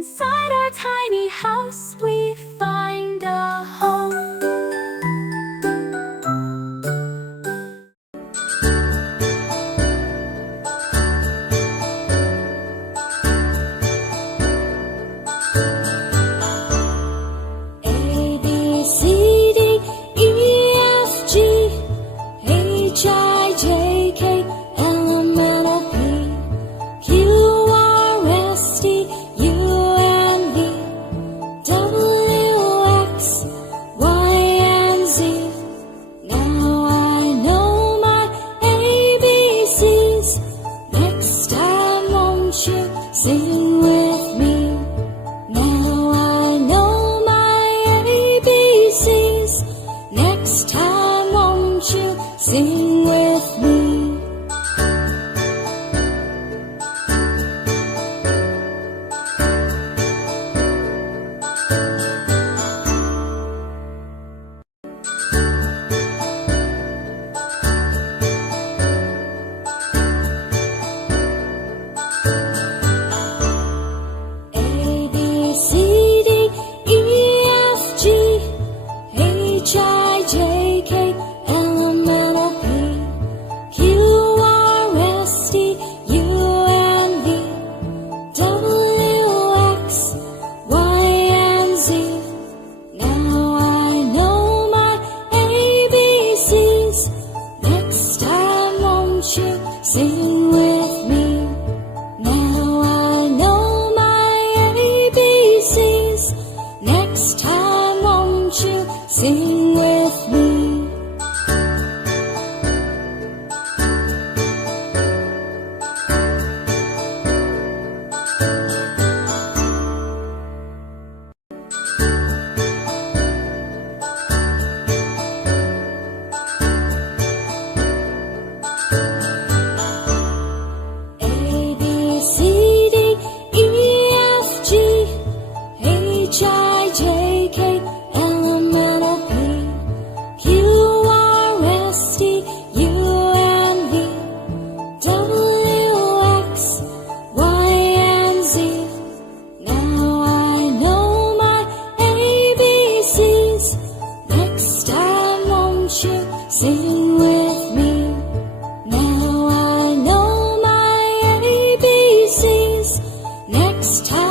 Inside our tiny house we find a home. A, B, C, D, E, F, G, H, I, J, K, L, M, N, O, P, Q, R, S, T, U, and V, W, X, Y, and Z. Now I know my ABCs. Next time won't you sing with me? Now I know my ABCs. Next time won't you sing with me? A, B, C, D, E, F, G, H, I, J, K, L, M, N, O, P, Q, R, S, T, U, and V, W, X, Y, and Z. Now I know my ABCs. Next time won't you sing with me? Now I know my ABCs. Next time won't you sing with me? A, B, C, D, E, F, G, H, I, J, K, L, M, N, O, P, Q, R, S, T, U, and V, W, X, Y, and Z. Now I know my ABCs. Next time won't you sing with me? Now I know my ABCs. Next time